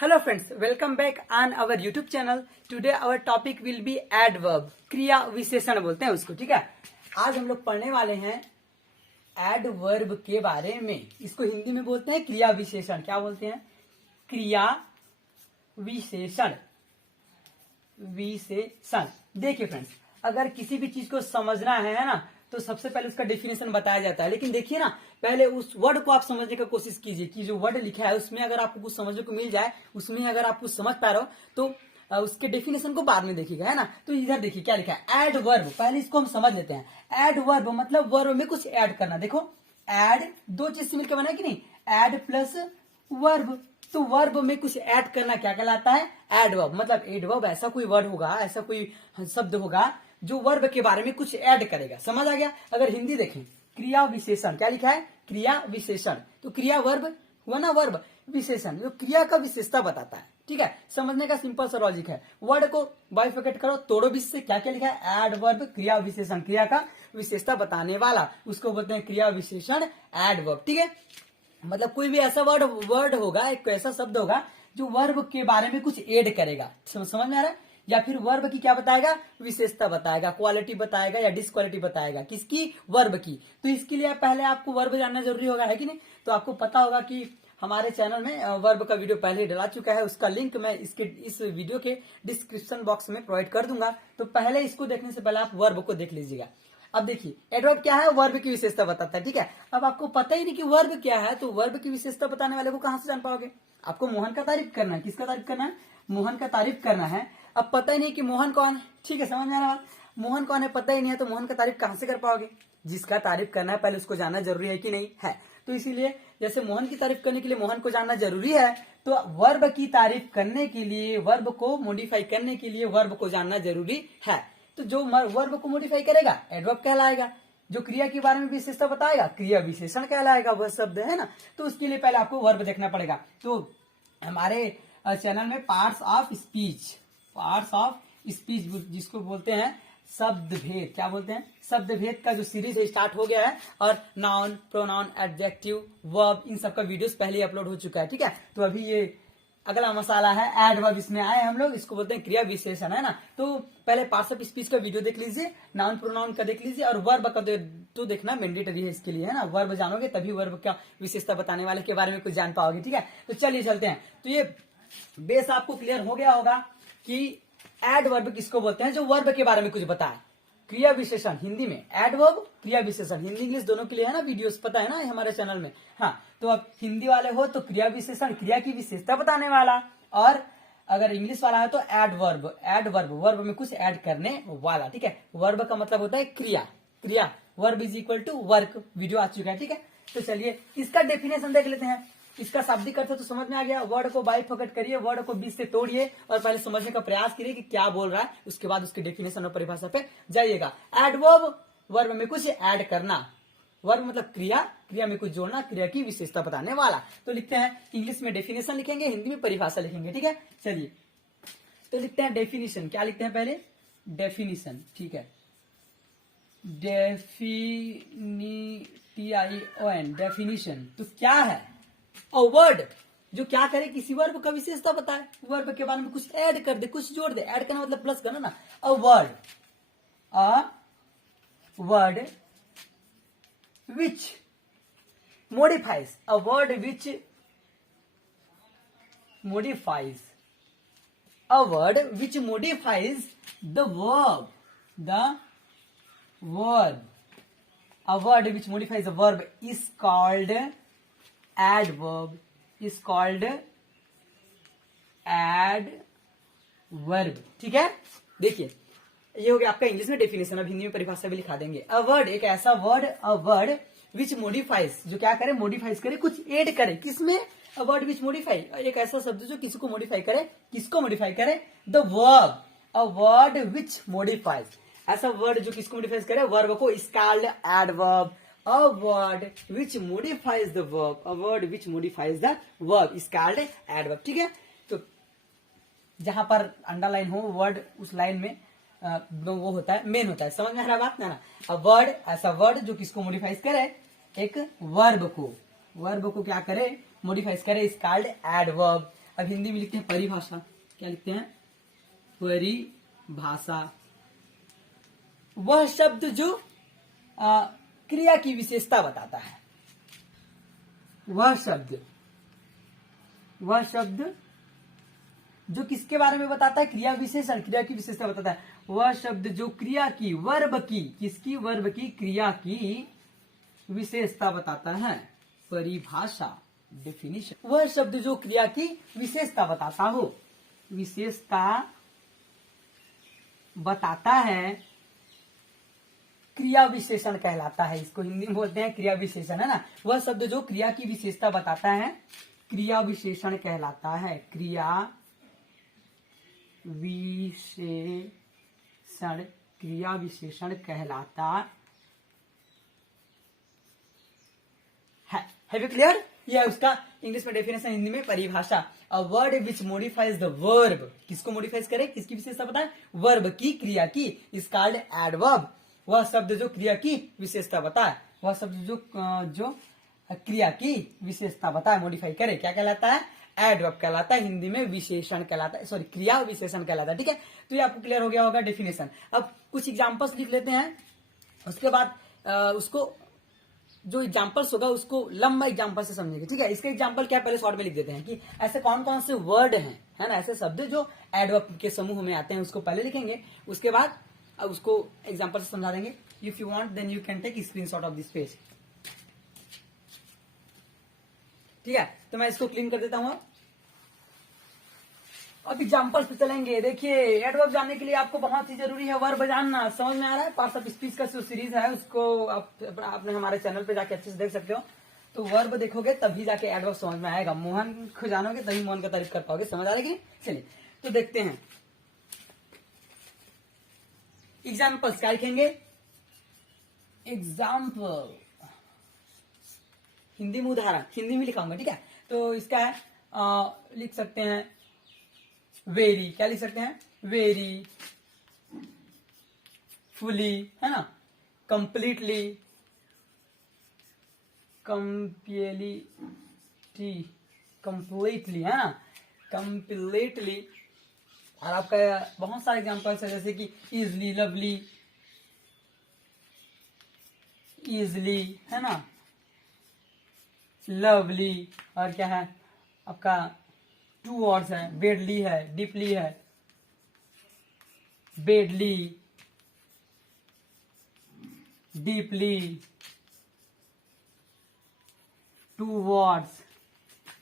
Hello friends, welcome back on our YouTube channel. Today our topic will be adverb. क्रिया विशेषण बोलते हैं उसको, ठीक है। आज हम लोग पढ़ने वाले हैं एडवर्ब के बारे में। इसको हिंदी में बोलते हैं क्रिया विशेषण। क्या बोलते हैं? क्रिया विशेषण। विशेषण। देखिए फ्रेंड्स, अगर किसी भी चीज को समझना है ना, तो सबसे पहले उसका डेफिनेशन बताया जाता है। लेकिन देखिए ना, पहले उस वर्ड को आप समझने का कोशिश कीजिए कि जो वर्ड लिखा है उसमें अगर आपको कुछ समझने को मिल जाए, उसमें अगर आप कुछ समझ पा रहे हो तो उसके डेफिनेशन को बाद में देखिएगा, है ना। तो इधर देखिए क्या लिखा है, एडवर्ब। पहले इसको हम समझ लेते हैं। एडवर्ब मतलब वर्ब में कुछ ऐड करना। देखो, एड दो चीज से मिलकर बना है कि नहीं, एड प्लस वर्ब। तो वर्ब में कुछ ऐड करना क्या कहलाता है? एडवर्ब। मतलब एडवर्ब ऐसा कोई वर्ड होगा, ऐसा कोई शब्द होगा जो वर्ब के बारे में कुछ ऐड करेगा। समझ आ गया? अगर हिंदी देखें, क्रिया विशेषण। क्या लिखा है? क्रिया विशेषण। तो क्रिया वर्ब हुआ ना, वर्ब विशेषण जो क्रिया का विशेषता बताता है, ठीक है। समझने का सिंपल सा लॉजिक है। वर्ड को बाइफरकेट करो, तोड़ो बीच से। क्या क्या लिखा है? एडवर्ब, क्रिया विशेषण, क्रिया का विशेषता बताने वाला, उसको बोलते हैं क्रिया विशेषण, एडवर्ब, ठीक है। मतलब कोई भी ऐसा वर्ड होगा, एक ऐसा शब्द होगा जो वर्ब के बारे में कुछ ऐड करेगा। समझ में आ रहा है? या फिर वर्ब की क्या बताएगा? विशेषता बताएगा, क्वालिटी बताएगा या डिसक्वालिटी बताएगा। किसकी? वर्ब की। तो इसके लिए पहले आपको वर्ब जानना जरूरी होगा, है कि नहीं। तो आपको पता होगा कि हमारे चैनल में वर्ब का वीडियो पहले डला चुका है। उसका लिंक मैं इस वीडियो के डिस्क्रिप्शन बॉक्स में प्रोवाइड कर दूंगा। तो पहले इसको देखने से पहले आप वर्ब को देख लीजिएगा। अब देखिए, एडवर्ब क्या है? वर्ब की विशेषता बताता है, ठीक है। अब आपको पता ही नहीं कि वर्ब क्या है, तो वर्ब की विशेषता बताने वाले को कहां से जान पाओगे? आपको मोहन का तारीफ करना है। किसका तारीफ करना है? मोहन का तारीफ करना है। अब पता ही नहीं कि मोहन कौन है, ठीक है, समझ में आ रहा है? मोहन कौन है पता ही नहीं है, तो मोहन का तारीफ कहां से कर पाओगे? जिसका तारीफ करना है पहले उसको जानना जरूरी है कि नहीं है। तो इसीलिए जैसे मोहन की तारीफ करने के लिए मोहन को जानना जरूरी है, तो वर्ब की तारीफ करने के लिए, वर्ब को मॉडिफाई करने के लिए वर्ब को जानना जरूरी है। तो जो वर्ब को मॉडिफाई करेगा एडवर्ब कहलाएगा। जो क्रिया के बारे में विशेषता बताएगा क्रिया विशेषण कहलाएगा, वह शब्द है ना। तो उसके लिए पहले आपको वर्ब देखना पड़ेगा। तो हमारे चैनल में पार्ट्स ऑफ स्पीच जिसको बोलते हैं शब्द भेद। क्या बोलते हैं? शब्द भेद का जो सीरीज है स्टार्ट हो गया है। और नाउन, प्रोनाउन, एडजेक्टिव, वर्ब, इन सब का वीडियोस पहले ही अपलोड हो चुका है, ठीक है। तो अभी ये अगला मसाला है एडवर्ब, इसमें आए हम लोग। इसको बोलते हैं क्रिया विशेषण, है ना। तो पहले पार्ट्स ऑफ स्पीच का वीडियो देख लीजिए, नाउन प्रोनाउन का देख लीजिए, और वर्ब का तो देखना मैंडेटरी है इसके लिए, है ना। वर्ब जानोगे तभी वर्ब का विशेषता बताने वाले के बारे में कुछ जान पाओगे, ठीक है। तो चलिए चलते हैं। तो ये बेस आपको क्लियर हो गया होगा कि एडवर्ब किसको बोलते हैं, जो वर्ब के बारे में कुछ बताए। क्रिया विशेषण हिंदी में एडवर्ब, क्रिया विशेषण हिंदी इंग्लिश दोनों के लिए है ना, वीडियोस पता है ना हमारे चैनल में। हाँ, तो अब हिंदी वाले हो तो क्रिया विशेषण, क्रिया की विशेषता बताने वाला। और अगर इंग्लिश वाला है तो एडवर्ब वर्ब में कुछ ऐड करने वाला, ठीक है। वर्ब का मतलब होता है क्रिया। Verb is equal to work. Video आ चुका है, ठीक है। तो चलिए इसका डेफिनेशन देख लेते हैं। इसका शाब्दिक अर्थ तो समझ में आ गया। वर्ड को बाइफरकेट करिए, वर्ड को बीच से तोड़िए और पहले समझने का प्रयास करिए कि क्या बोल रहा है। उसके बाद उसके डेफिनेशन और परिभाषा पे जाइएगा। एडवर्ब वर्ब में कुछ ऐड करना। वर्ब मतलब क्रिया में कुछ जोड़ना, क्रिया की विशेषता बताने वाला। तो लिखते हैं, इंग्लिश में डेफिनेशन लिखेंगे, हिंदी में परिभाषा लिखेंगे, ठीक है। चलिए तो लिखते हैं डेफिनेशन। क्या लिखते हैं पहले? डेफिनेशन, ठीक है। डेफिनेशन तो क्या है? और वर्ड जो क्या करे, किसी वर्ब का विशेषता बताए, वर्ब के बारे में कुछ ऐड कर दे, कुछ जोड़ दे। ऐड करना मतलब प्लस करना ना। A word which modifies, a word which modifies, a word which modifies the verb, a word which modifies a verb is called adverb, adverb, ठीक है। देखिए ये हो गया आपका इंग्लिश में डेफिनेशन। अब हिंदी में परिभाषा भी लिखा देंगे। अ वर्ड एक ऐसा word, a word which modifies, जो क्या करे? मॉडिफाइज करे, कुछ ऐड करे। किसमें? अ वर्ड विच मॉडिफाई, एक ऐसा शब्द जो किसी को मॉडिफाई करे। किसको मॉडिफाई करे? The verb. A word which modifies, ऐसा वर्ड जो किसको मॉडिफाइज करे? वर्ब को। Is called adverb. A word which modifies the verb, a word which modifies the verb is called adverb, ठीक है। तो जहां पर अंडरलाइन हो वर्ड, उस लाइन में वो होता है, मेन होता है। समझ में आ रहा बात ना? अ वर्ड ऐसा वर्ड जो किसको मॉडिफाइज करे? एक वर्ब को क्या करे? मॉडिफाइज करे, इज कॉल्ड एडवर्ब। अब हिंदी में लिखते हैं परिभाषा। क्या लिखते हैं? परिभाषा। वह शब्द जो क्रिया की विशेषता बताता है। वह शब्द जो किसके बारे में बताता है? क्रिया विशेषण, क्रिया की विशेषता बताता है। वह शब्द जो क्रिया की, वर्ब की, किसकी? वर्ब की, क्रिया की विशेषता बताता है। परिभाषा, डेफिनेशन। वह शब्द जो क्रिया की विशेषता बताता हो, विशेषता बताता है, क्रिया विशेषण कहलाता है। इसको हिंदी में बोलते हैं क्रिया विशेषण, है ना। वह शब्द जो क्रिया की विशेषता बताता है, क्रिया विशेषण कहलाता है। क्रिया विशेषण, क्रिया विशेषण कहलाता है। Have you clear? यह उसका इंग्लिश में डेफिनेशन, हिंदी में परिभाषा। A word which modifies the verb, किसको मॉडिफाइज करे, किसकी विशेषता पता है? वर्ब की, क्रिया की, इज कॉल्ड एडवर्ब। वह शब्द जो क्रिया की विशेषता बताए, वह शब्द जो क्रिया की विशेषता बताए, मॉडिफाई करे, क्या कहलाता है? एडवर्ब कहलाता है। हिंदी में विशेषण कहलाता है, सॉरी क्रिया विशेषण कहलाता है। ठीक है, तो ये आपको क्लियर हो गया होगा डेफिनेशन। अब कुछ एग्जांपल्स लिख लेते हैं, उसके बाद उसको जो एग्जांपल्स होगा उसको लंबा एग्जांपल से समझेंगे। ठीक है, इसका एग्जांपल क्या, पहले शॉर्ट में लिख देते हैं कि ऐसे कौन कौन से वर्ड हैं, है ना, ऐसे शब्द जो एडवर्ब के समूह में आते हैं, उसको पहले लिखेंगे, उसके बाद उसको एग्जांपल से समझा देंगे। If you want then you can take screenshot of this page. ठीक है, तो मैं इसको क्लीन कर देता हूं। अब एग्जांपल्स पे चलेंगे। देखिए, एडवर्ब जानने के लिए आपको बहुत ही जरूरी है वर्ब जानना। समझ में आ रहा है? पार्ट्स ऑफ स्पीच का जो सीरीज है उसको आपने हमारे चैनल पे जाके अच्छे से देख सकते हो। तो वर्ब देखोगे तभी जाके एडवर्ब समझ में आएगा। मोहन को जानोगे तभी मोहन का तारीफ कर पाओगे। समझ आ रही? चलिए तो देखते हैं एग्जाम्पल्स। क्या लिखेंगे? एग्जाम्पल, हिंदी में उदाहरण, हिंदी में लिखाऊंगा। ठीक है, तो इसका है लिख सकते हैं वेरी। क्या लिख सकते हैं? वेरी, फुली, है ना, कंप्लीटली, कंप्लीटली, है ना, कंप्लीटली। और आपका बहुत सारे एग्जांपल्स है, जैसे कि इजली, लवली, इजली, है ना, लवली, और क्या है आपका, टू वर्ड्स है, बेडली है, डीपली है, badly, deeply, two words,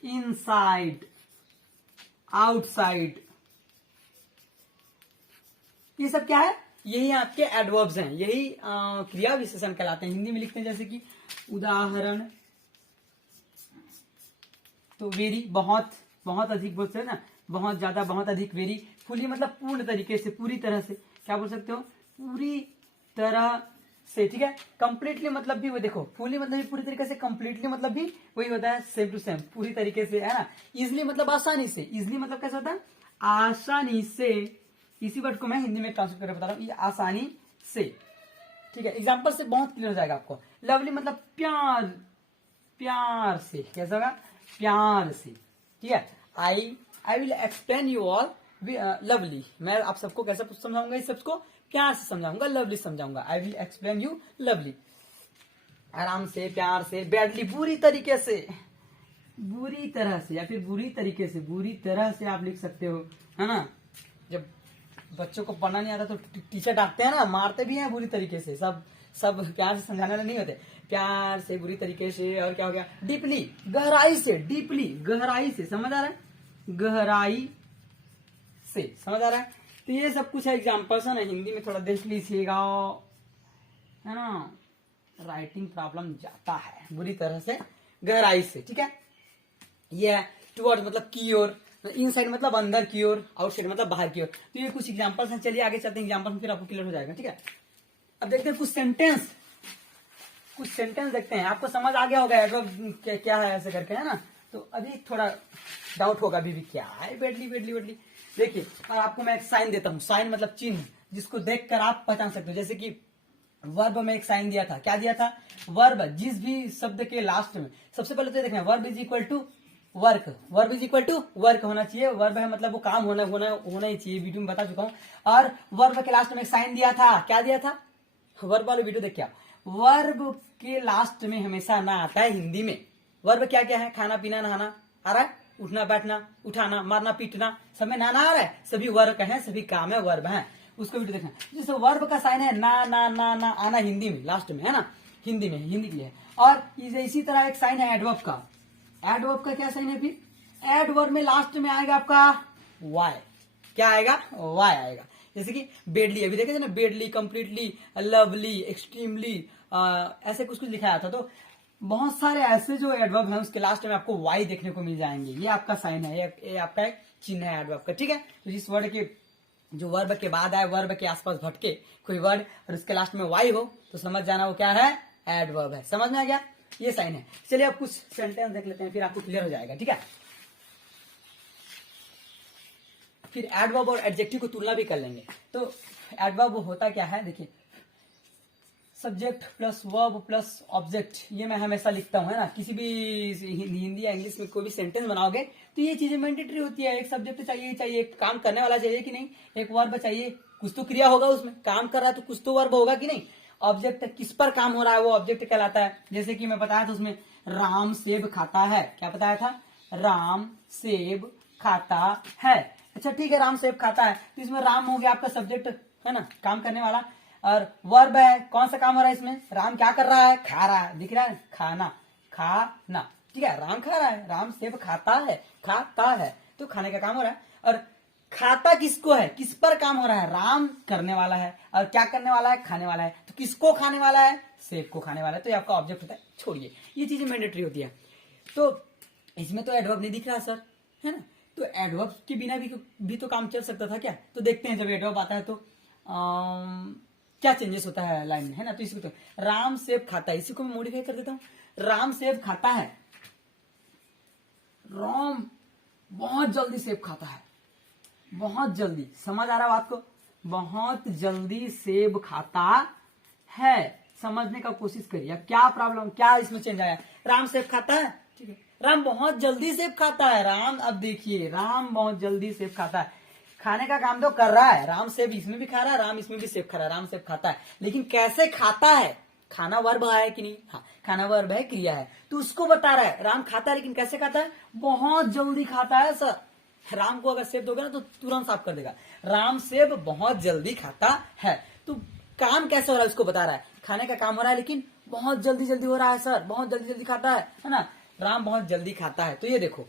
inside, outside. ये सब क्या है? यही आपके एडवर्ब्स हैं, यही क्रिया विशेषण कहलाते हैं। हिंदी में लिखते हैं जैसे कि उदाहरण, तो वेरी, बहुत, बहुत अधिक बोल सकते हैं ना, बहुत ज्यादा, बहुत अधिक। वेरी, फुली मतलब पूर्ण तरीके से, पूरी तरह से। क्या बोल सकते हो? पूरी तरह से। ठीक है, कंप्लीटली मतलब भी वो देखो, फुली मतलब भी पूरी तरीके से, कंप्लीटली मतलब भी वही होता है, सेम टू सेम, पूरी तरीके से, है ना। इजिली मतलब आसानी से, इजिली मतलब कैसा होता है? आसानी से। इसी वर्ड को मैं हिंदी में ट्रांसलेट करके बता रहा हूँ, ये आसानी से। ठीक है, एग्जाम्पल से बहुत क्लियर हो जाएगा आपको। लवली मतलब प्यार, प्यार से। कैसा होगा? प्यार से। ठीक है, I will explain you all lovely. मैं आप सबको कैसे समझाऊंगा? इस सबको प्यार से समझाऊंगा, लवली समझाऊंगा। I will explain you lovely, आराम से, प्यार से। बैडली बुरी तरीके से, बुरी तरह से, या फिर बुरी तरीके से, बुरी तरह से आप लिख सकते हो, है ना। जब बच्चों को पढ़ना नहीं आता तो टीचर डांटते हैं ना, मारते भी हैं बुरी तरीके से। सब प्यार से समझाने वाले नहीं होते। प्यार से, बुरी तरीके से। और क्या हो गया? डीपली, गहराई से, डीपली, गहराई से। समझ आ रहा है? गहराई से, समझ आ रहा है? तो ये सब कुछ है एग्जाम्पल्स, है ना। हिंदी में थोड़ा देख लीजिएगा, है ना, राइटिंग प्रॉब्लम जाता है। बुरी तरह से, गहराई से। ठीक है, ये है टुवर्ड मतलब की ओर, इनसाइड मतलब अंदर की ओर, आउटसाइड मतलब बाहर की ओर। तो ये कुछ एग्जांपल्स हैं। चलिए आगे चलते हैं, एग्जांपल में फिर आपको क्लियर हो जाएगा। ठीक है, अब देखते हैं कुछ सेंटेंस, देखते हैं। आपको समझ आ गया होगा एडवर्ब क्या है ऐसे करके, है ना। तो अभी थोड़ा डाउट होगा अभी भी, क्या है बेडली, बेडली, बेडली। देखिए, और आपको मैं एक साइन देता हूँ। साइन मतलब चिन्ह, जिसको देखकर आप पहचान सकते हो। जैसे कि वर्ब में एक साइन दिया था। क्या दिया था? वर्ब जिस भी शब्द के लास्ट में, सबसे पहले तो देखना, verb is equal to work, verb is equal to work होना चाहिए। वर्ब है मतलब वो काम होना ही चाहिए, वीडियो में बता चुका हूं। और वर्ब के लास्ट में एक साइन दिया था, क्या दिया था? वर्ब वाले वीडियो देख क्या, वर्ब के लास्ट में हमेशा ना आता है हिंदी में। वर्ब क्या क्या है? खाना पीना नहाना आ रहा है, उठना बैठना, उठाना मारना पीटना, सब में ना आ रहा है, सभी वर्ब है, सभी काम है, वर्ब है। उसको वीडियो देखना। जैसे वर्ब का साइन है ना ना ना ना, आना हिंदी में लास्ट में है ना, हिंदी में, हिंदी के लिए है। और इसी तरह एक साइन है एडवर्ब का। एडवर्ब का क्या साइन है? फिर एडवर्ब में लास्ट में आएगा आपका वाई। क्या आएगा? वाई आएगा। जैसे कि बेडली, अभी देखे थे ना, बेडली, कंप्लीटली, लवली, एक्सट्रीमली, ऐसे कुछ कुछ लिखाया था। तो बहुत सारे ऐसे जो एडवर्ब हैं उसके लास्ट में आपको वाई देखने को मिल जाएंगे। ये आपका साइन है, ये आपका एक चिन्ह है एडवर्ब का, ठीक है। तो जिस वर्ड के, जो वर्ब के बाद आए, वर्ब के आसपास भटके कोई वर्ड और उसके लास्ट में वाई हो, तो समझ जाना वो क्या है? एडवर्ब है। समझ में आ गया? ये साइन है। चलिए अब कुछ सेंटेंस देख लेते हैं, फिर आपको क्लियर हो जाएगा, ठीक है। फिर एडवर्ब और एडजेक्टिव को तुलना भी कर लेंगे। तो एडवर्ब होता क्या है? देखिए, subject plus verb plus object, ये मैं हमेशा लिखता हूं, है ना। किसी भी हिंदी या इंग्लिश में कोई भी सेंटेंस बनाओगे तो ये चीजें मैंडेटरी होती है। एक सब्जेक्ट चाहिए, एक काम करने वाला चाहिए कि नहीं, एक वर्ब चाहिए, कुछ तो क्रिया होगा उसमें, काम कर रहा है तो कुछ तो वर्ब होगा कि नहीं। ऑब्जेक्ट किस पर काम हो रहा है वो ऑब्जेक्ट कहलाता है। जैसे कि मैं बताया था उसमें, राम सेब खाता है, क्या बताया था? राम सेब खाता है। अच्छा ठीक है, राम सेब खाता है, तो इसमें राम हो गया आपका सब्जेक्ट, है ना, काम करने वाला। और वर्ब है, कौन सा काम हो रहा है इसमें? राम क्या कर रहा है? खा रहा है, दिख रहा है, खाना, खाना, ठीक है, राम खा रहा है, राम सेब खाता है, खाता है, तो खाने का काम हो रहा है। और खाता किसको है? किस पर काम हो रहा है? राम करने वाला है, और क्या करने वाला है? खाने वाला है। तो किसको खाने वाला है? सेब को खाने वाला है। तो ये आपका ऑब्जेक्ट होता है। छोड़िए, ये चीजें मैंडेटरी होती है। तो इसमें तो एडवर्ब नहीं दिख रहा सर, है ना। तो एडवर्ब के बिना भी तो काम चल सकता था क्या? तो देखते हैं जब एडवर्ब आता है तो क्या चेंजेस होता है लाइन में, है ना। तो इसको तो राम सेब खाता है, इसी को मैं मॉडिफाई कर देता हूं, राम सेब खाता है। राम बहुत जल्दी सेब खाता है, बहुत जल्दी, समझ आ रहा है बात को? बहुत जल्दी सेब खाता है। समझने का कोशिश करिए, क्या प्रॉब्लम, क्या इसमें चेंज आया? राम सेब खाता है, ठीक है, राम बहुत जल्दी सेब खाता है। राम, अब देखिए, राम बहुत जल्दी सेब खाता है, खाने का काम तो कर रहा है, राम सेब इसमें भी खा रहा है, राम इसमें भी सेब खा रहा है, राम सेब खाता है, लेकिन कैसे खाता है? खाना वर्ब है कि नहीं? हाँ, खाना वर्ब है, क्रिया है, तो उसको बता रहा है। राम खाता है, लेकिन कैसे खाता है? बहुत जल्दी खाता है सर। राम को अगर सेब दोगे ना तो तुरंत साफ कर देगा। राम सेब बहुत जल्दी खाता है, तो काम कैसे हो रहा है उसको बता रहा है। खाने का काम हो रहा है, लेकिन बहुत जल्दी जल्दी हो रहा है सर, बहुत जल्दी जल्दी खाता है ना। राम बहुत जल्दी खाता है। तो ये देखो,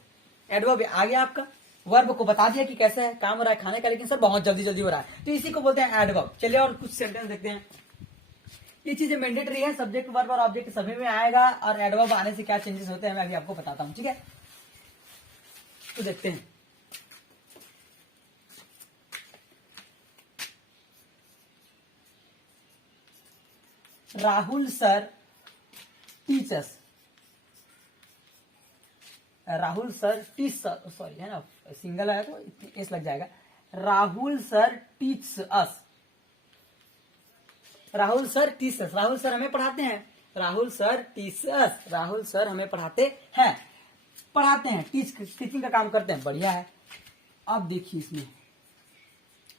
एडवर्ब आ गया आपका, वर्ब को बता दिया कि कैसे है, काम हो रहा है खाने का, लेकिन सर बहुत जल्दी जल्दी हो रहा है, तो इसी को बोलते हैं एडवर्ब। चलिए और कुछ सेंटेंस देखते हैं। ये चीजें मैंडेटरी है, सब्जेक्ट वर्ब और ऑब्जेक्ट सभी में आएगा, और एडवर्ब आने से क्या चेंजेस होते हैं मैं अभी आपको बताता हूं, ठीक है। तो देखते हैं। Rahul sir teachers, Rahul sir teach, sorry है ना, सिंगल है तो एस लग जाएगा। Rahul sir teach us, Rahul sir teach us, Rahul sir हमें पढ़ाते हैं, Rahul sir teach us, Rahul sir हमें पढ़ाते हैं, पढ़ाते हैं, टीचिंग का काम करते हैं, बढ़िया है। अब देखिए इसमें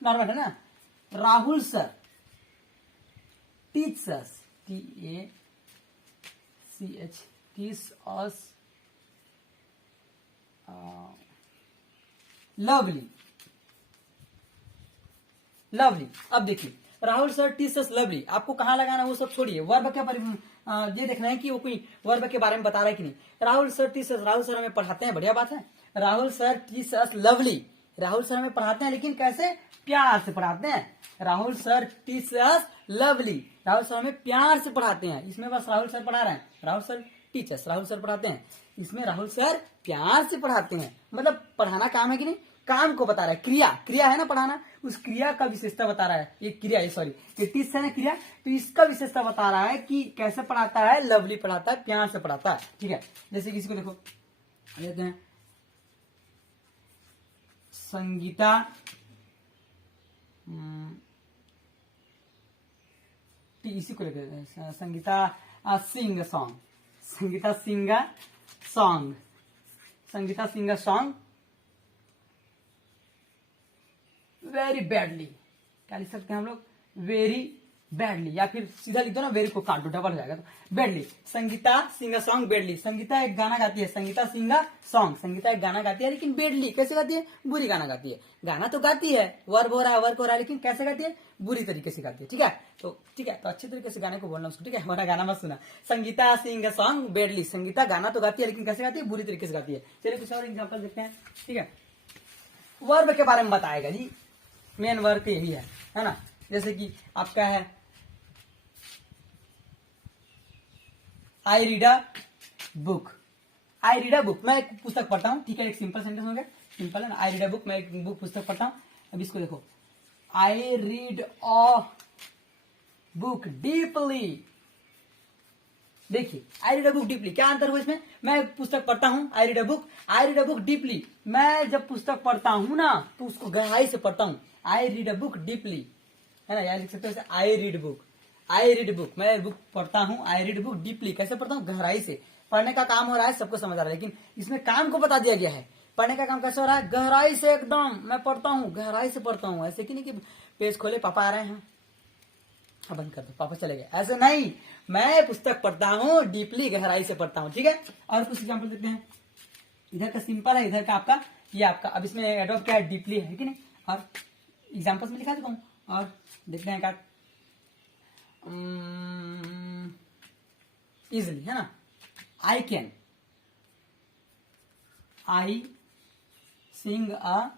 नॉर्मल है ना, Rahul sir teach us, TACH, teach us, lovely, lovely. अब देखिए, Rahul sir teach us lovely, आपको कहां लगाना वो सब छोड़िए, वर्ब क्या ये देखना है कि वो कोई वर्ब के बारे में बता रहा है कि नहीं। Rahul sir teach us, Rahul sir हमें पढ़ाते हैं, बढ़िया बात है। Rahul sir teach us lovely, Rahul sir हमें पढ़ाते हैं, लेकिन कैसे? प्यार से पढ़ाते हैं। Rahul sir teach us lovely, Rahul sir हमें प्यार से पढ़ाते हैं। इसमें बस राहुल सर पढ़ा रहे हैं, Rahul sir teachers, Rahul sir पढ़ाते हैं, इसमें राहुल सर प्यार से पढ़ाते हैं, मतलब पढ़ाना काम है कि नहीं, काम को बता रहा है। क्रिया, क्रिया है ना पढ़ाना, उस क्रिया का विशेषता बता रहा है। ये क्रिया, सॉरी, ये टीच है ना क्रिया, तो इसका विशेषता बता रहा है कि कैसे पढ़ाता है, लवली पढ़ाता है, प्यार से पढ़ाता है, ठीक है। जैसे किसी को देखो लेते हैं, संगीता इसी को लेते, Sangeeta sing song, Sangeeta sing song, Sangeeta sing a song very badly. क्या लिख सकते हैं हम लोग? वेरी बैडली, या फिर सीधा लिख दो ना, वेरी को काट दो, डबल हो जाएगा तो badly. Sangeeta sing a song badly. Sangeeta एक गाना गाती है, Sangeeta sing a song, Sangeeta एक गाना गाती है, लेकिन बैडली कैसे गाती है? बुरी गाना गाती है। गाना तो गाती है, वर्ब हो रहा है, वर्क हो रहा है, लेकिन कैसे गाती है? बुरी तरीके से गाती है। ठीक है, तो अच्छे तरीके से गाने को बोलना उसको, ठीक है, वरना गाना मत सुना। Sangeeta sing a song badly. Sangeeta गाना तो गाती है, लेकिन कैसे गाती है? बुरी तरीके से गाती है। चलिए कुछ और एग्जाम्पल देखते हैं। ठीक है, वर्ब के बारे में बताएगा जी, मेन वर्ब यही है ना। जैसे कि आपका है आई read a book. I read a book, मैं एक पुस्तक पढ़ता हूँ। ठीक है, एक सिंपल सेंटेंस हो गया, सिंपल है ना। आई रीड अ बुक, मैं एक बुक पुस्तक पढ़ता हूँ। अब इसको देखो, I read a book deeply. देखिए, I read a book deeply, क्या अंतर हुआ इसमें? मैं एक पुस्तक पढ़ता हूँ, I read a book, I read a book deeply. मैं जब पुस्तक पढ़ता हूँ ना, तो उसको गहराई से पढ़ता हूँ। I read a book deeply, है ना। यहाँ लिख सकते हो I read book, I read book, मैं बुक पढ़ता हूँ। आई रीड बुक डीपली, कैसे पढ़ता हूँ? गहराई से। पढ़ने का काम हो रहा है, सबको समझ आ रहा है, लेकिन इसमें काम को बता दिया गया है। पढ़ने का काम कैसे हो रहा है? गहराई से, एकदम मैं पढ़ता हूँ, गहराई से पढ़ता हूँ। ऐसे कि नहीं कि पेज खोले पापा आ रहे हैं, हाँ बंद कर दो, पापा चले गए, ऐसे नहीं। मैं पुस्तक पढ़ता हूँ डीपली, गहराई से पढ़ता हूँ। ठीक है, और कुछ एग्जाम्पल देते हैं। इधर का सिंपल है, इधर का आपका ये आपका। अब इसमें एडवर्ब क्या है? डीपली है कि नहीं। और एग्जाम्पल्स में लिखा देता हूँ, और देखते हैं क्या। इजिली, है ना। I can, I sing a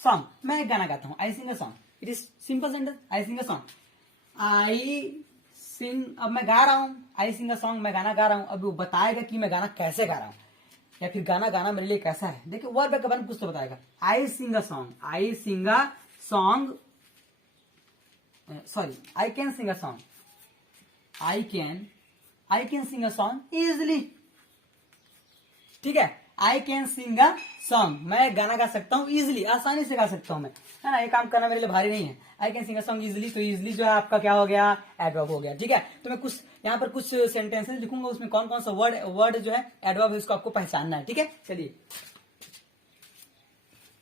song, मैं एक गाना गाता हूं। I sing a song, it is simple sentence. I sing a song, I sing, अब मैं गा रहा हूं। आई सिंग अ सॉन्ग, मैं गाना गा रहा हूं। अब वो बताएगा कि मैं गाना कैसे गा रहा हूं, या फिर गाना गाना मेरे लिए कैसा है। देखिए, वर्ब के बारे में कुछ तो बताएगा। I sing a song, I sing a song, sorry, I can sing a song, I can sing a song easily. ठीक है, आई कैन सिंग अ सॉन्ग, मैं गाना गा सकता हूँ इजिली, आसानी से गा सकता हूँ मैं, है ना। ये काम करना मेरे लिए भारी नहीं है। आई can sing a song easily, तो इजिली जो है आपका क्या हो गया? एडवर्ब हो गया। ठीक है, तो मैं कुछ यहाँ पर कुछ सेंटेंसेस लिखूंगा, उसमें कौन कौन सा वर्ड जो है एडवर्ब है, उसको आपको पहचानना है। ठीक है, चलिए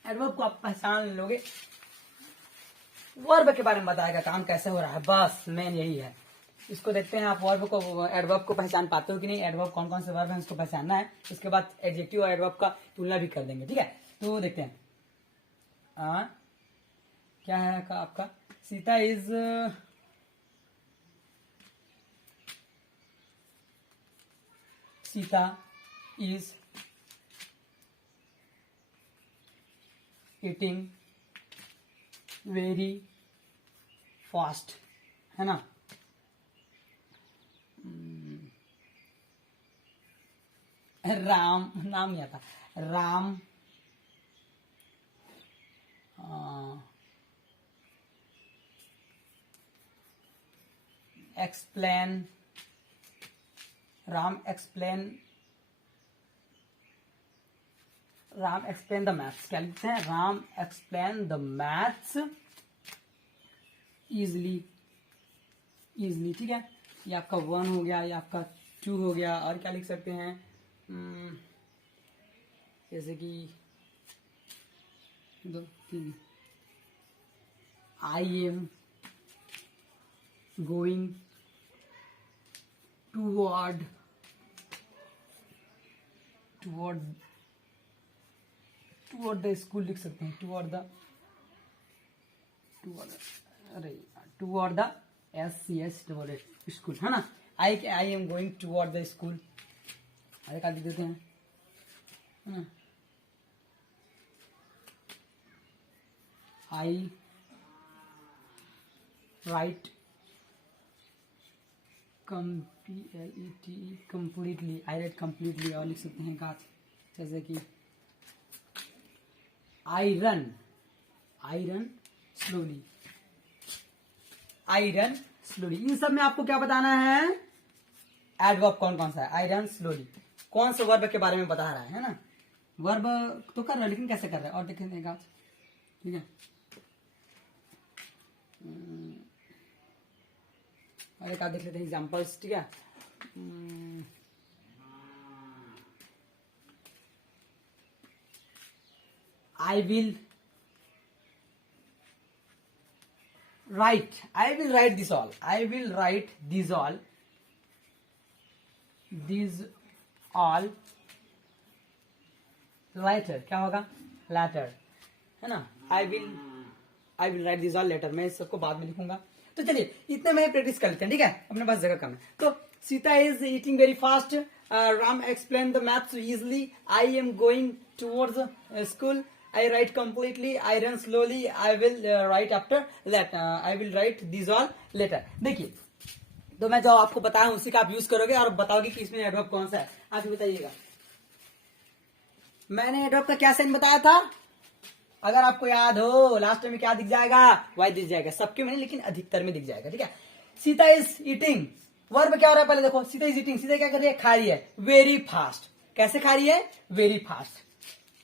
एडवर्ब को आप पहचान लोगे, वर्ब के बारे में बताएगा काम कैसे हो रहा है, बस मेन यही है। इसको देखते हैं आप वर्ब को, एडवर्ब को पहचान पाते हो कि नहीं। एडवर्ब कौन कौन से वर्ब हैं उसको पहचानना है, उसके बाद एडजेक्टिव और एडवर्ब का तुलना भी कर देंगे। ठीक है, तो देखते हैं। क्या है आपका? Sita is eating very fast, है ना। राम, नाम नहीं आता, Ram explain, Ram explain the maths. क्या लिखते हैं? Ram explain the maths easily, ठीक है। ये आपका 1 हो गया, ये आपका 2 हो गया। और क्या लिख सकते हैं? जैसे कि 2 3, I am going toward the school लिख सकते हैं। टूवर्ड द SCH स्कूल, है ना। I am going toward the school, अरे क्या लिख देते हैं, है ना। I write completely, I write completely. और लिख सकते हैं गाथ, जैसे कि I run slowly, I run slowly. इन सब में आपको क्या बताना है? एडवर्ब कौन कौन सा है? आई रन स्लोली कौन से वर्ब के बारे में बता रहा है ना। वर्ब तो कर रहा है, लेकिन कैसे कर रहा है, और देखेंगे गाथ। ठीक है, और एक देख लेते हैं एग्जाम्पल्स। ठीक है, I will write this all, I will write this all later, क्या होगा, लेटर, है ना। I will write this all later, मैं इस सबको बाद में लिखूंगा। तो चलिए इतने में प्रैक्टिस कर लेते हैं, ठीक है, अपने पास जगह कम है। तो Sita is eating very fast, Ram explain the maths easily, I am going towards school, I write completely, I run slowly, I will write after later, I will write this all later. देखिए तो मैं जो आपको बताया उसी का आप यूज करोगे और बताओगे कि इसमें एडवर्ब कौन सा है। आप बताइएगा, मैंने एडवर्ब का क्या साइन बताया था, अगर आपको याद हो लास्ट में क्या दिख जाएगा, वाई दिख जाएगा, सबके में नहीं लेकिन अधिकतर में दिख जाएगा, ठीक है। सीता इज ईटिंग, वर्ब क्या हो रहा है पहले देखो, सीता इज ईटिंग, सीता क्या कर रही है, खा रही है, वेरी फास्ट, कैसे खा रही है, वेरी फास्ट,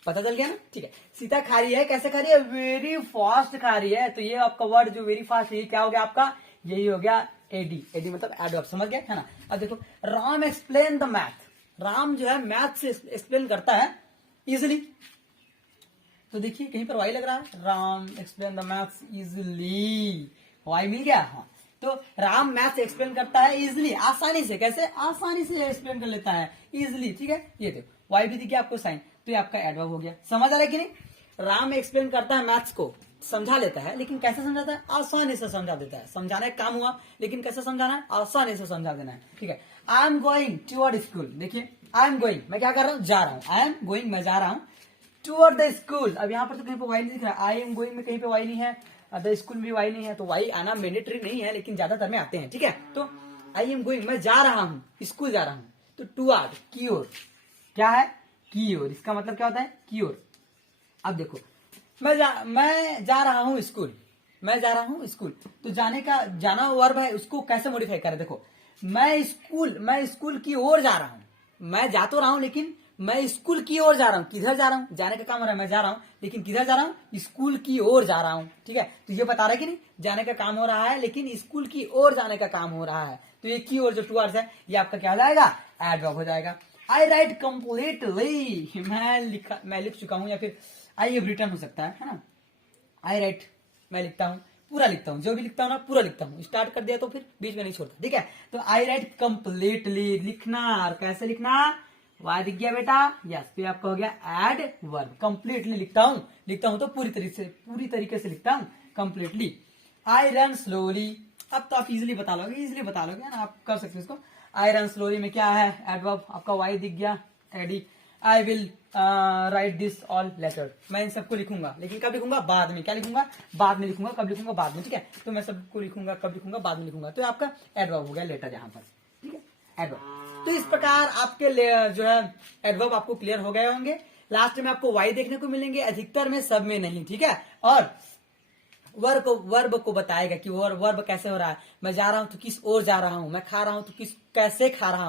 पता चल गया ना, ठीक है। सीता खा रही है, कैसे खा रही है, वेरी फास्ट खा रही है। तो ये आपका वर्ड जो वेरी फास्ट, ये क्या हो गया आपका, यही हो गया एडी, एडी मतलब एडवर्ब, समझ गया है ना। अब देखो Ram explain the math, Ram जो है मैथ से एक्सप्लेन करता है इजिली, तो देखिए कहीं पर वाई लग रहा है, Ram explain the maths easily, y मिल गया, हाँ। तो राम मैथ्स एक्सप्लेन करता है इजिली, आसानी से, कैसे, आसानी से एक्सप्लेन कर लेता है इजिली, ठीक है। ये देखो वाई भी दिख गया आपको साइन, तो ये आपका एडवर्ब हो गया, समझ आ रहा है कि नहीं। राम एक्सप्लेन करता है मैथ्स को, समझा लेता है, लेकिन कैसे समझाता है, आसानी से समझा देता है, समझाने का काम हुआ, लेकिन कैसे समझाना है, आसानी से समझा देना है, ठीक है। आई एम गोइंग टूवर्ड स्कूल, देखिए आई एम गोइंग, मैं क्या कर रहा हूँ, जा रहा हूँ, आई एम गोइंग, मैं जा रहा हूँ, टूवर्ड द स्कूल, अब यहाँ पर तो कहीं पे वाई नहीं दिख रहा, आई एम गोइंग में कहीं पे वाई नहीं है, द स्कूल में भी वाई नहीं है, तो वाई आना मैंडेटरी नहीं है, लेकिन ज्यादातर में आते हैं, ठीक है। तो आई एम गोइंग, मैं जा रहा हूँ, स्कूल जा रहा हूँ, तो टूवर्ड की ओर, क्या है, की ओर, इसका मतलब क्या होता है, की ओर। अब देखो मैं जा रहा हूँ स्कूल, मैं जा रहा हूँ स्कूल, तो जाना वर्ब है, उसको कैसे मॉडिफाई करें, देखो मैं स्कूल की ओर जा रहा हूँ, मैं जा तो रहा हूँ लेकिन मैं स्कूल की ओर जा रहा हूँ, किधर जा रहा हूँ, जाने का काम हो रहा है, मैं जा रहा हूँ लेकिन किधर जा रहा हूँ, स्कूल की ओर जा रहा हूँ, ठीक है। तो ये बता रहा है कि नहीं, जाने का काम हो रहा है लेकिन स्कूल की ओर जाने का काम हो रहा है, तो ये की ओर जो टुवर्ड्स है ये आपका क्या हो जाएगा, एडवर्ब हो जाएगा। आई राइट कंप्लीटली, मैं लिख चुका हूँ, या फिर आई हैव रिटन हो सकता है ना। आई राइट मैं लिखता हूँ, पूरा लिखता हूँ, जो भी लिखता हूँ ना पूरा लिखता हूँ, स्टार्ट कर दिया तो फिर बीच में नहीं छोड़ता, ठीक है। तो आई राइट कंप्लीटली, लिखना, और कैसे लिखना, वाई दिख गया बेटा, यस, फिर आपका हो गया एड वर्ब, कंप्लीटली लिखता हूँ तो पूरी तरीके से लिखता हूँ कंप्लीटली। आई रन स्लोली, अब तो आप इजिली बता लोगे ना, आप कर सकते हो इसको। आई रन स्लोली में क्या है, एडवर्ब, आपका वाई दिख गया, एडी। I will write this all later, मैं इन सबको लिखूंगा, लेकिन कब लिखूंगा, बाद में, क्या लिखूंगा, बाद में लिखूंगा, कब लिखूंगा, बाद में, ठीक है। तो मैं सबको लिखूंगा, कब लिखूंगा, बाद में लिखूंगा, तो आपका एडवर्ब हो गया लेटर यहाँ पर, ठीक है, एडवर्ब। तो इस प्रकार आपके जो है एडवर्ब आपको क्लियर हो गए होंगे। लास्ट में आपको वाई देखने को मिलेंगे, अधिकतर में, सब में नहीं, ठीक है। और वर्ब को बताएगा कि वर्ब कैसे हो रहा है, मैं जा रहा हूं तो किस ओर जा रहा हूं, मैं खा रहा हूं तो कैसे खा रहा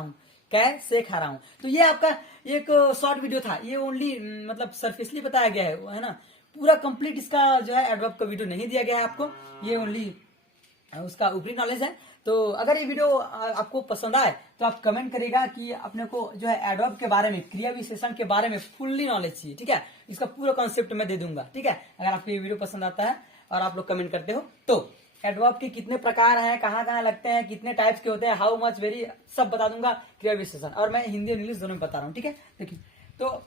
हूं, तो ये आपका एक शॉर्ट वीडियो था, ये ओनली मतलब सरफेसली बताया गया है ना, पूरा कंप्लीट इसका जो है एडवर्ब का वीडियो नहीं दिया गया है आपको, ये ओनली उसका ऊपरी नॉलेज है। तो अगर ये वीडियो आपको पसंद आए तो आप कमेंट करिएगा कि अपने को जो है एडवर्ब के बारे में, क्रिया विशेषण के बारे में फुल्ली नॉलेज चाहिए, ठीक है। इसका पूरा कॉन्सेप्ट मैं दे दूंगा, ठीक है। अगर आपको ये वीडियो पसंद आता है और आप लोग कमेंट करते हो तो एडवर्ब के कितने प्रकार हैं, कहाँ लगते हैं, कितने टाइप्स के होते हैं, हाउ मच, वेरी, सब बता दूंगा, क्रिया विशेषण, और मैं हिंदी और इंग्लिश दोनों में बता रहा हूँ, ठीक है। देखिए तो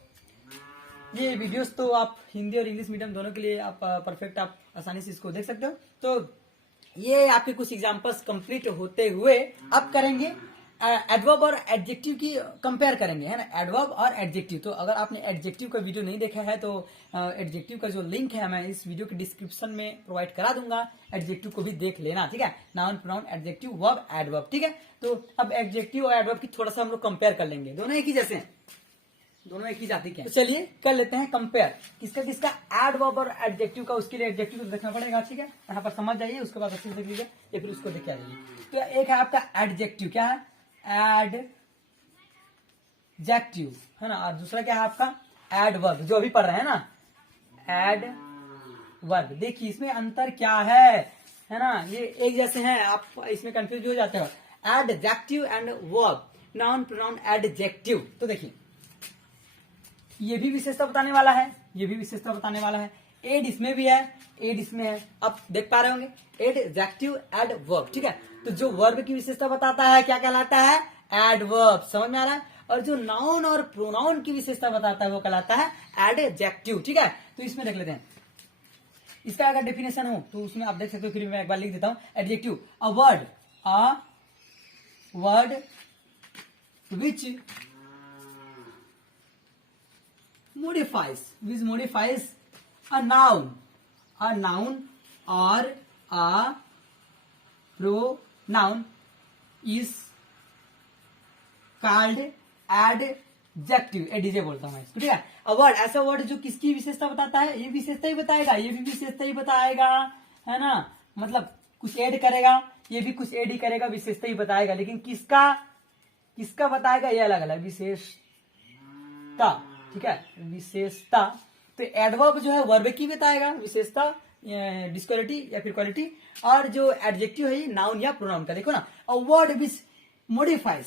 ये वीडियोस तो आप हिंदी और इंग्लिश मीडियम दोनों के लिए आप परफेक्ट, आप आसानी से इसको देख सकते हो। तो ये आपके कुछ एग्जांपल्स कंप्लीट होते हुए अब करेंगे एडवर्ब और एडजेक्टिव की कंपेयर करेंगे, है ना, एडवर्ब और एडजेक्टिव। तो अगर आपने एडजेक्टिव का वीडियो नहीं देखा है तो एडजेक्टिव का जो लिंक है मैं इस वीडियो के डिस्क्रिप्शन में प्रोवाइड करा दूंगा, एडजेक्टिव को भी देख लेना, ठीक है। Noun pronoun adjective verb adverb, ठीक है। तो अब एडजेक्टिव और एडवर्ब की थोड़ा सा हम लोग कंपेयर कर लेंगे, दोनों एक ही जैसे हैं, दोनों एक ही जाति के हैं। तो चलिए कर लेते हैं कंपेयर, किसका एडवर्ब और एडजेक्टिव का। उसके लिए एडजेक्टिव को देखना पड़ेगा, ठीक है। यहाँ पर समझ जाइए, उसके बाद अच्छे से देख लीजिए, या फिर उसको देख आइए। तो एक है आपका एडजेक्टिव, क्या है, एडजेक्टिव, है ना, और दूसरा क्या है आपका एडवर्ब, जो अभी पढ़ रहे हैं ना, एडवर्ब। देखिए इसमें अंतर क्या है ना, ये एक जैसे हैं, आप इसमें कंफ्यूज हो जाते हो। Adjective and verb, noun pronoun adjective. तो देखिए ये भी विशेषता बताने वाला है, ये भी विशेषता बताने वाला है। एड इसमें भी है, एड इसमें है, आप देख पा रहे होंगे। एड एडजेक्टिव एड वर्ब, ठीक है। तो जो वर्ब की विशेषता बताता है क्या कहलाता है? एडवर्ब, समझ में आ रहा है। और जो नाउन और प्रोनाउन की विशेषता बताता है वो कहलाता है एडजेक्टिव, ठीक है। तो इसमें देख लेते हैं, इसका अगर डेफिनेशन हो तो उसमें आप देख सकते हो, फिर मैं एक बार लिख देता हूं। Adjective, a word which modifies a noun or a pronoun is called adjective। ADJ बोलता हूं मैं इसको, ठीक है। अ वर्ड, ऐसा वर्ड जो किसकी विशेषता बताता है, ये विशेषता ही बताएगा, ये भी विशेषता ही बताएगा, है ना। मतलब कुछ ऐड करेगा, ये भी कुछ ऐड ही करेगा, विशेषता ही बताएगा, लेकिन किसका बताएगा ये अलग अलग विशेषता, ठीक है, विशेषता। तो एडवर्ब जो है वर्ब की बताएगा विशेषता, डिस्क्वालिटी या फिर क्वालिटी, और जो एडजेक्टिव है ये नाउन या प्रोनाउन का। देखो ना, a word which modifies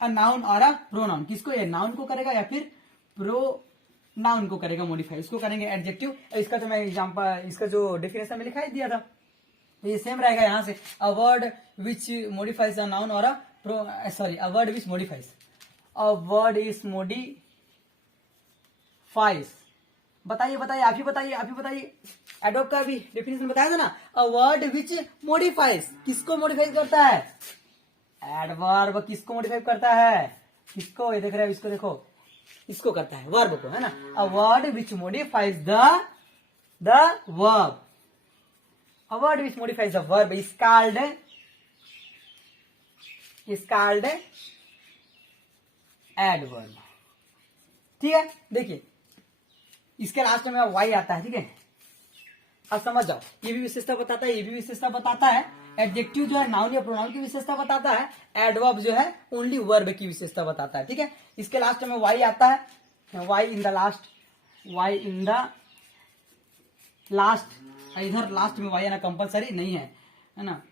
a noun और अ प्रोनाउन, किसको, ये नाउन को करेगा या फिर प्रोनाउन को करेगा मॉडिफाई, इसको करेंगे एडजेक्टिव। इसका तो मैं एग्जांपल, इसका जो डेफिनेशन में लिखा ही दिया था, तो ये सेम रहेगा यहाँ से। A word which modifies a noun और अ a word which modifies, a word is modifies। बताइए आप ही बताइए। एडवर्ब का भी डेफिनेशन बताया था ना, अ वर्ड विच मॉडिफाइज, किसको मॉडिफाई करता है? एडवर्ब किसको मॉडिफाई करता है? किसको, ये देख रहे हो, इसको देखो, इसको करता है, वर्ब को, है ना। A word which modifies the verb, a word which modifies the verb is called adverb, ठीक है। देखिए इसके लास्ट में वाई आता है, ठीक है। अब समझ जाओ, ये भी विशेषता बताता है, ये भी विशेषता बताता है। एडजेक्टिव जो है नाउन या प्रोनाउन की विशेषता बताता है, एडवर्ब जो है ओनली वर्ब की विशेषता बताता है, ठीक है। इसके लास्ट में वाई आता है, वाई इन द लास्ट, इधर लास्ट में वाई आना कंपलसरी नहीं है ना।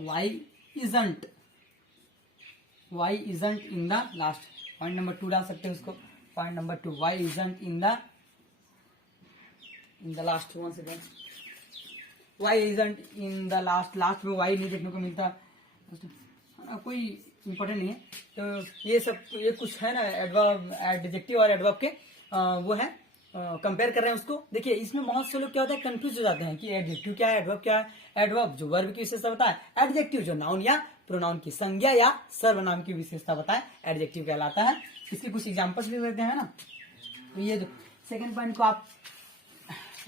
Y isn't in the last, point number 2 डाल सकते हैं उसको, point number 2, y isn't in the last, one second, y isn't in the last में वाई नहीं देखने को मिलता, कोई इंपॉर्टेंट नहीं है। तो ये सब, ये कुछ है ना एडवर्ब, एडजेक्टिव और एडवर्ब के वो है, कंपेयर कर रहे हैं उसको। देखिए इसमें बहुत से लोग क्या होता है, कंफ्यूज हो जाते हैं कि एडजेक्टिव क्या है, एडवर्ब क्या है। एडवर्ब जो वर्ब की विशेषता बताए, एडजेक्टिव जो नाउन या प्रोनाउन की संज्ञा या सर्वनाम की विशेषता बताए, एडजेक्टिव कहलाता है। इसके कुछ एग्जांपल्स लिख लेते हैं ना। तो ये सेकंड पॉइंट को आप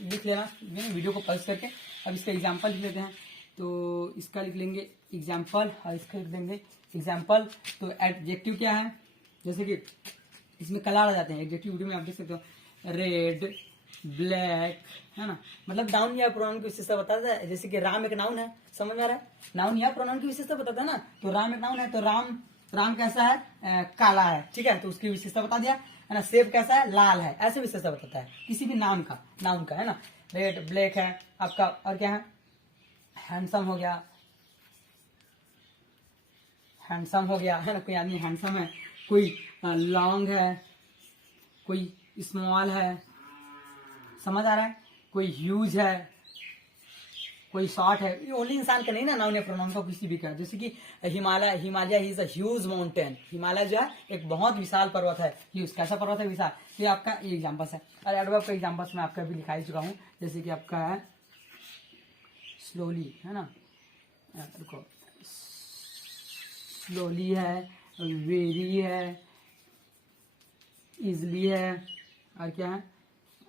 लिख लेना वीडियो को पॉज करके। अब इसका एग्जांपल लिख लेते हैं, तो इसका लिख लेंगे एग्जांपल और इसका लिख देंगे एग्जांपल। तो एडजेक्टिव क्या है, जैसे कि इसमें कलर आ जाते हैं एडजेक्टिव, वीडियो में आप देख सकते हो, रेड, ब्लैक, है ना। मतलब नाउन या प्रोनाउन की विशेषता बताता है। जैसे कि राम एक नाउन है, समझ में आ रहा है, नाउन या प्रोनाउन की विशेषता बताता है ना। तो राम एक नाउन है, तो राम कैसा है, काला है, ठीक है, तो उसकी विशेषता बता दिया, है ना। सेब कैसा है, लाल है, ऐसे विशेषता बताता है किसी भी नाउन का, है ना। रेड, ब्लैक है आपका, और क्या है, हैंडसम हो गया, है ना, कोई आदमी हैंडसम है, कोई लॉन्ग है, कोई स्मॉल है, समझ आ रहा है, कोई ह्यूज है, कोई शॉर्ट है। ये ओनली इंसान का नहीं ना, नाउन या प्रोनाउन का किसी भी का। जैसे कि Himalaya is a huge mountain, Himalaya जो है एक बहुत विशाल पर्वत है। ह्यूज कैसा पर्वत है, विशाल। ये आपका ये एग्जांपल्स है। और एडवर्ब का एग्जांपल्स मैं आपका भी लिखा ही चुका हूँ, जैसे कि आपका है स्लोली, है ना, देखो स्लोली है, वेरी है, इजली है, और क्या है,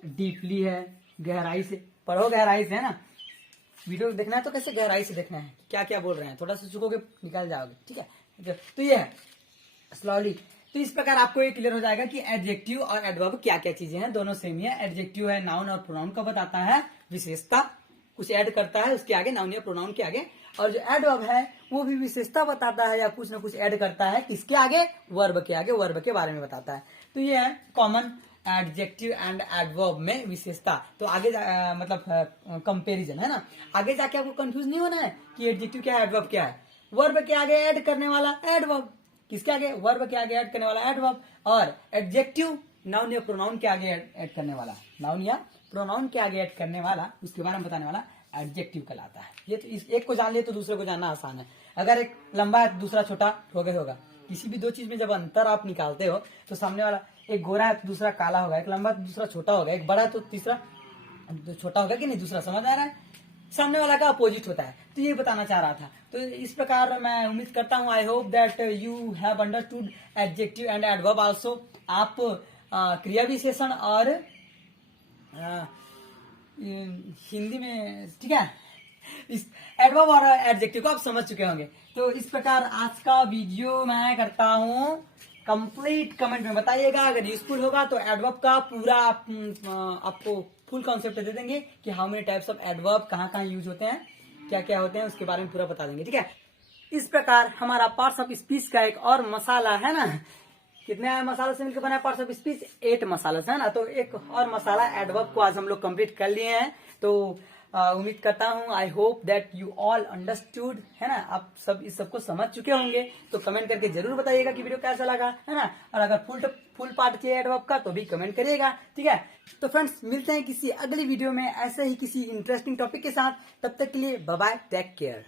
डीपली है, गहराई से। पढ़ो गहराई से, है ना। वीडियो देखना है तो कैसे गहराई से देखना है, क्या क्या बोल रहे हैं, थोड़ा सा चुकोगे निकाल जाओगे, ठीक है। तो ये है स्लोली। तो इस प्रकार आपको ये क्लियर हो जाएगा कि एडजेक्टिव और एडवर्ब क्या क्या चीजें हैं, दोनों सेम ही है। एडजेक्टिव है नाउन और प्रोनाउन का बताता है विशेषता, कुछ ऐड करता है उसके आगे, नाउन या प्रोनाउन के आगे। और जो एडवर्ब है वो भी विशेषता बताता है या कुछ ना कुछ ऐड करता है, किसके आगे, वर्ब के आगे, वर्ब के बारे में बताता है। तो ये है कॉमन एडजेक्टिव एंड एडवर्ब में विशेषता। तो आगे मतलब कंपैरिजन, है ना। आगे जाके आपको कंफ्यूज नहीं होना है कि एडजेक्टिव क्या है, एडवर्ब क्या है। वर्ब के आगे ऐड करने वाला एडवर्ब, किसके आगे, वर्ब के आगे ऐड करने वाला एडवर्ब, और एडजेक्टिव नाउन या प्रोनाउन के आगे ऐड करने वाला नाउन या प्रोनाउन के आगे ऐड करने वाला, उसके बारे में बताने वाला एडजेक्टिव कहलाता है। ये तो इस एक को जान लिए तो दूसरे को जानना आसान है। अगर एक लंबा है दूसरा छोटा होगा। किसी भी दो चीज में जब अंतर आप निकालते हो तो सामने वाला एक गोरा है तो दूसरा काला होगा, एक लंबा है तो दूसरा छोटा होगा, एक बड़ा है तो तीसरा छोटा होगा कि नहीं, दूसरा। समझ आ रहा है? सामने वाला का अपोजिट होता है। तो ये बताना चाह रहा था। तो इस प्रकार मैं उम्मीद करता हूँ, I hope that you have understood adjective and adverb also. आप क्रिया विशेषण और हिंदी में, ठीक है, इस एडवर्ब और एडजेक्टिव को आप समझ चुके होंगे। तो इस प्रकार आज का वीडियो मैं करता हूँ कंप्लीट। कमेंट में बताइएगा, अगर यूजफुल होगा तो एडवर्ब का पूरा आपको फुल कॉन्सेप्ट दे देंगे कि how many types of adverb, कहाँ कहाँ यूज होते हैं, क्या क्या होते हैं, उसके बारे में पूरा बता देंगे। ठीक है, इस प्रकार हमारा पार्ट्स ऑफ स्पीच का एक और मसाला है ना, कितने मसालों से मिलकर बना है पार्ट्स ऑफ स्पीच? 8 मसाला से, है ना। तो एक और मसाला एडवर्ब को आज हम लोग कंप्लीट कर लिए हैं। तो उम्मीद करता हूँ, I hope that you all understood, है ना। आप सब इस सबको समझ चुके होंगे। तो कमेंट करके जरूर बताइएगा कि वीडियो कैसा लगा, है ना। और अगर फुल पार्ट चाहिए एडवर्ब का तो भी कमेंट करिएगा। ठीक है, तो फ्रेंड्स मिलते हैं किसी अगली वीडियो में ऐसे ही किसी इंटरेस्टिंग टॉपिक के साथ। तब तक के लिए बाय बाय, टेक केयर।